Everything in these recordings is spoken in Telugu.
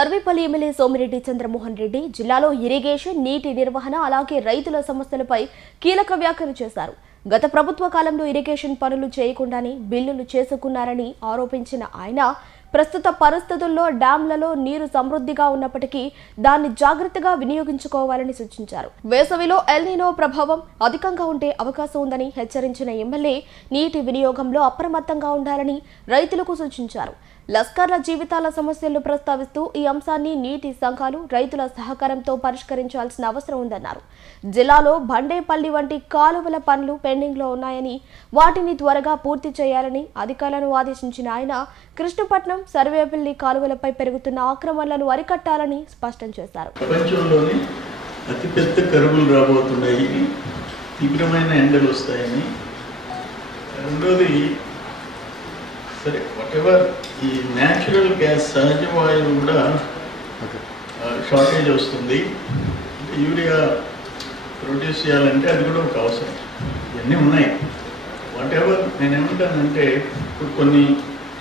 సర్వేపల్లి ఎమ్మెల్యే సోమిరెడ్డి చంద్రమోహన్ రెడ్డి జిల్లాలో ఇరిగేషన్, నీటి నిర్వహణ అలాగే రైతుల సమస్యలపై కీలక వ్యాఖ్యలు చేశారు. గత ప్రభుత్వ కాలంలో ఇరిగేషన్ పనులు చేయకుండానే బిల్లులు చేసుకున్నారని ఆరోపించిన ఆయన ప్రస్తుత పరిస్థితుల్లో డ్యాంలలో నీరు సమృద్ధిగా ఉన్నప్పటికీ దాన్ని జాగ్రత్తగా వినియోగించుకోవాలని సూచించారు. వేసవిలో ఎల్నినో ప్రభావం అధికంగా ఉండే అవకాశం ఉందని హెచ్చరించిన ఎమ్మెల్యే నీటి వినియోగంలో అప్రమత్తంగా ఉండాలని రైతులకు సూచించారు. లస్కర్ల జీవితాల సమస్యలను ప్రస్తావిస్తూ ఈ అంశాన్ని నీటి సంఘాలు, రైతుల సహకారంతో పరిష్కరించాల్సిన అవసరం ఉందన్నారు. జిల్లాలో బండేపల్లి వంటి కాలువల పనులు పెండింగ్లో ఉన్నాయని, వాటిని త్వరగా పూర్తి చేయాలని అధికారులను ఆదేశించిన ఆయన కృష్ణపట్నం, సర్వేపల్లి కాలువలపై పెరుగుతున్న ఆక్రమణలను అరికట్టాలని స్పష్టం చేశారు. ప్రపంచంలోనే అతిపెద్ద కరువులు రాబోతున్నాయి, తీవ్రమైన ఎండలు వస్తాయని. రెండోది సరే వాటెవర్ ఈ న్యాచురల్ గ్యాస్ సహజ వాయువు కూడా షార్టేజ్ వస్తుంది. యూరియా ప్రొడ్యూస్ చేయాలంటే అది కూడా ఒక అవసరం. ఇవన్నీ ఉన్నాయి. వాటెవర్ నేనేమంటానంటే ఇప్పుడు కొన్ని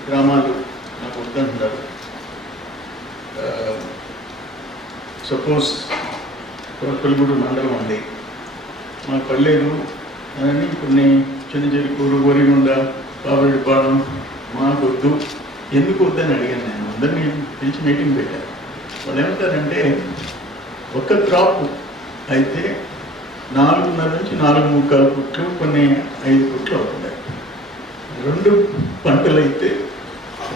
గ్రామాలు నాకు వద్దంటున్నారు. సపోజ్ కొల్గూడు మండలం ఉంది, మా పల్లెలు అని కొన్ని చిన్న చెరుకూరు, వరిగుండ, కావలిపాలెం మాకొద్దు. ఎందుకు వద్దని అడిగాను. నేను అందరినీ పిలిచి మీటింగ్ పెట్టాను. వాళ్ళు ఏమంటారంటే ఒక్క క్రాప్ అయితే 4.5 నుంచి 4.75 ఫుట్లు, కొన్ని 5 ఫుట్లు అవుతున్నాయి. 2 పంటలు అయితే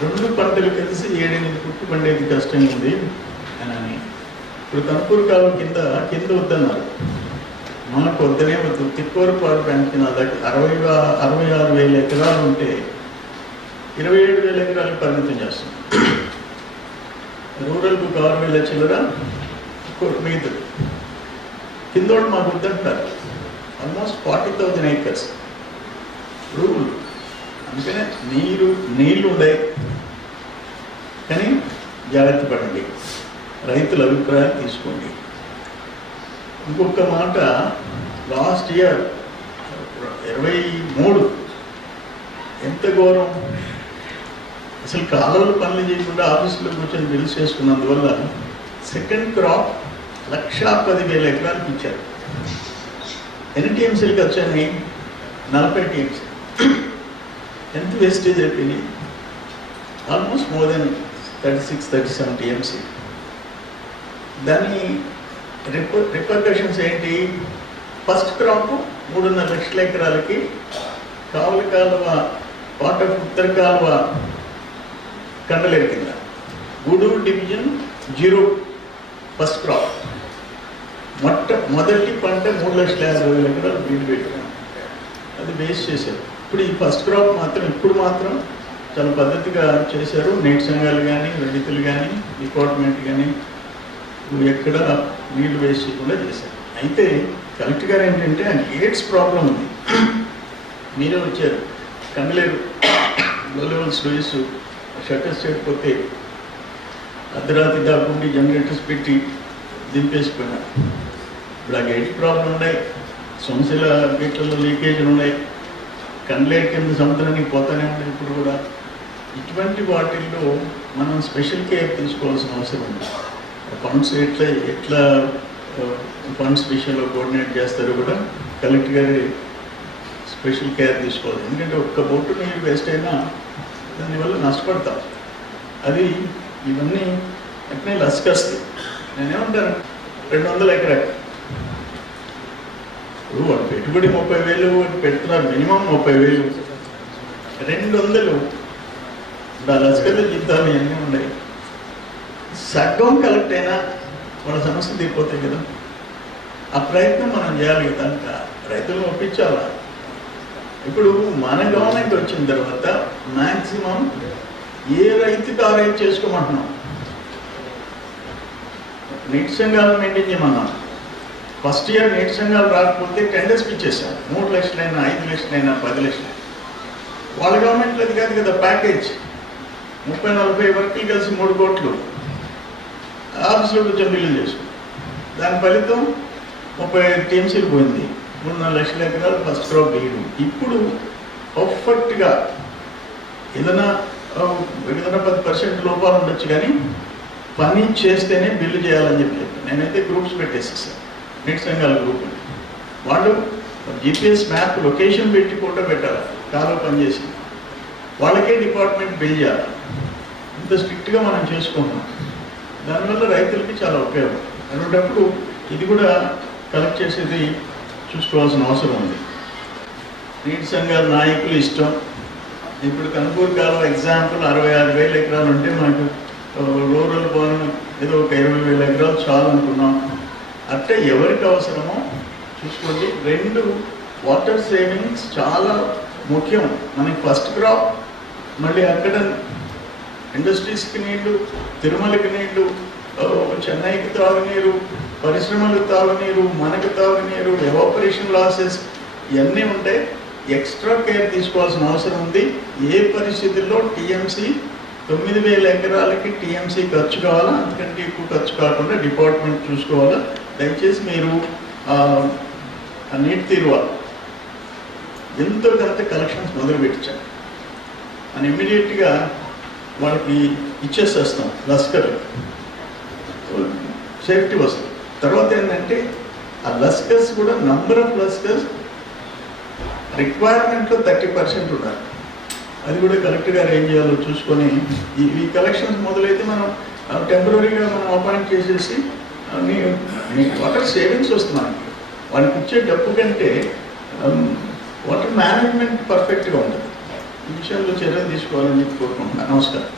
2 పంటలు కలిసి 7-8 ఫుట్లు పండేది కష్టంగా ఉంది అని. ఇప్పుడు కనుపూరు కాలం కింద వద్దన్నారు. మనకు వద్దనే వద్దు. తిప్పూరుపాడు బ్యాంక్ నా దగ్గర 66,000 ఎకరాలు ఉంటే 27,000 ఎకరాలకు పరిమితం చేస్తుంది. రూరల్కు 6,000 చిల్లర మిగతాది. కిందోడు మాకు వద్దంటారు. Almost 40,000 acres rural. అందుకనే నీళ్లు ఉన్నాయి, కానీ జాగ్రత్త పడండి, రైతుల అభిప్రాయాలు తీసుకోండి. ఇంకొక మాట, లాస్ట్ ఇయర్ 23 ఎంత ఘోరం. అసలు కాలువలు పనులు చేయకుండా ఆఫీసులో కూర్చొని బిల్స్ చేసుకున్నందువల్ల సెకండ్ క్రాప్ 1,10,000 ఎకరాలకు ఇచ్చారు. ఎన్ని టీఎంసీలకు వచ్చాయి? 40 టీఎంసీ. ఎంత వేస్టేజ్ అయిపోయింది? Almost more than 36-37 TMC. దాని రిపర్కషన్స్ ఏంటి? ఫస్ట్ క్రాప్ 3.5 లక్షల ఎకరాలకి కావుల కాలువ, పార్ట్ ఆఫ్ ఉత్తర కాలువ కండలేరు కింద, గూడూరు డివిజన్ 0 ఫస్ట్ క్రాప్. మొదటి పంట 3,50,000 ఎకరాలు బీడు పెట్టారు. అది వేస్ట్ చేశారు. ఇప్పుడు ఈ ఫస్ట్ క్రాప్ ఇప్పుడు మాత్రం చాలా పద్ధతిగా చేశారు. నీటి సంఘాలు కానీ, రైతులు కానీ, డిపార్ట్మెంట్ కానీ ఎక్కడ నీళ్లు వేస్ట్ చేయకుండా చేశారు. అయితే కలెక్టర్ గారు ఏంటంటే గేట్స్ ప్రాబ్లం ఉంది. మీరే వచ్చారు, కండలేరు లో లెవెల్ స్టోరీస్ షట్టర్స్ చేయకపోతే అర్ధరాత్రి దాకుండి జనరేటర్స్ పెట్టి దింపేసిపోయినారు. ఇప్పుడు ఆ గేట్ ప్రాబ్లం ఉన్నాయి, సొంతల గేట్లలో లీకేజీలు ఉన్నాయి, కండలేరు కింద సముద్రానికి పోతానే ఉన్నాయి. ఇప్పుడు కూడా ఇటువంటి వాటిల్లో మనం స్పెషల్ కేర్ తీసుకోవాల్సిన అవసరం ఉంది. ఫండ్స్ ఎట్లా ఫండ్స్ విషయంలో కోఆర్డినేట్ చేస్తారో కూడా కలెక్టర్ గారి స్పెషల్ కేర్ తీసుకోవాలి. ఎందుకంటే ఒక్క బొట్టు నీళ్ళు వేస్ట్ అయినా దానివల్ల నష్టపడతాం. అది ఇవన్నీ అట్నే లస్కర్స్. నేనేమంటాను, 200 ఎకరాలు ఇప్పుడు వాడు పెట్టుబడి 30,000 వాడు పెడుతున్నారు, మినిమం 30,000. 200 ఇప్పుడు ఆ లస్కర్ల జీతాలు ఇవన్నీ ఉన్నాయి. సగం కలెక్ట్ అయినా వాళ్ళ సమస్య తీరిపోతాయి కదా. ఆ ప్రయత్నం మనం చేయాలి. కనుక రైతులను ఒప్పించాలా. ఇప్పుడు మన గవర్నమెంట్ వచ్చిన తర్వాత మ్యాక్సిమం ఏ రైతుకి ఆ రైతు చేసుకోమంటున్నాం. నీటి సంఘాలను మెయింటైన్ చేయమన్నాం. ఫస్ట్ ఇయర్ నీటి సంఘాలు రాకపోతే టెండర్స్ ఇచ్చేసాం. 3 లక్షలైనా, 5 లక్షలైనా, 10 లక్షలు. వాళ్ళ గవర్నమెంట్లో అది కాదు కదా ప్యాకేజ్. 30-40 వర్కులు కలిసి 3 కోట్లు ఆఫీసులో కొంచెం బిల్లులు చేసుకున్నాం. దాని ఫలితం 35 టీఎంసీలు పోయింది. 3-4 లక్షల ఎకరాలు ఫస్ట్ క్రాప్ వేయడం. ఇప్పుడు పర్ఫెక్ట్గా ఏదైనా 10% లోపాలు ఉండొచ్చు, కానీ పని చేస్తేనే బిల్లు చేయాలని చెప్పి నేనైతే గ్రూప్స్ పెట్టేసేసాను, నీటి సంఘాల గ్రూప్. వాళ్ళు GPS మ్యాప్ లొకేషన్ పెట్టి ఫోటో పెట్టాలి, కాలువ పనిచేసి వాళ్ళకే డిపార్ట్మెంట్ బిల్ చేయాలి. ఇంత స్ట్రిక్ట్గా మనం చేసుకుంటున్నాం. దానివల్ల రైతులకి చాలా ఉపయోగం. అనేటప్పుడు ఇది కూడా కలెక్ట్ చేసేది చూసుకోవాల్సిన అవసరం ఉంది. నీటి సంఘాల నాయకులు ఇష్టం. ఇప్పుడు కనుపూరు కాలువ ఎగ్జాంపుల్ 66,000 ఎకరాలు ఉంటే మనకు రూరల్ భవనం ఏదో ఒక 20,000 ఎకరాలు చాలు అనుకున్నాం. అంటే ఎవరికి అవసరమో చూసుకోండి. 2 వాటర్ సేవింగ్స్ చాలా ముఖ్యం. మనకి ఫస్ట్ క్రాప్, మళ్ళీ అక్కడ ఇండస్ట్రీస్కి నీళ్లు, తిరుమలకి నీళ్లు, చెన్నైకి తాగునీరు, పరిశ్రమలకు తాగునీరు, మనకు తాగునీరు, ఎవాపరేషన్ లాసెస్ ఇవన్నీ ఉంటాయి. ఎక్స్ట్రా కేర్ తీసుకోవాల్సిన అవసరం ఉంది. ఏ పరిస్థితుల్లో టీఎంసీ 9,000 ఎకరాలకి టీఎంసీ ఖర్చు కావాలా, అంతకంటే ఎక్కువ ఖర్చు కాకుండా డిపార్ట్మెంట్ చూసుకోవాలా. దయచేసి మీరు నీటి తీరువ ఎంతో కొంత కలెక్షన్స్ మొదలు పెట్టించారు అని ఇమ్మీడియట్గా వాళ్ళకి ఇచ్చేసేస్తాం. లస్కర్ సేఫ్టీ వస్తుంది. తర్వాత ఏంటంటే ఆ లస్కర్స్ కూడా నంబర్ ఆఫ్ లస్కర్స్ రిక్వైర్మెంట్లో 30% ఉన్నారు. అది కూడా కలెక్టర్ గారు ఏం చేయాలో చూసుకొని ఈ కలెక్షన్స్ మొదలైతే మనం టెంపరీగా మనం అపాయింట్ చేసేసి వాటర్ సేవింగ్స్ వస్తున్నాయి. వాళ్ళకి ఇచ్చే డబ్బు కంటే వాటర్ మేనేజ్మెంట్ పర్ఫెక్ట్గా ఉంటుంది. ఈ విషయంలో చర్యలు తీసుకోవాలని చెప్పి కోరుకుంటున్నాను. నమస్కారం.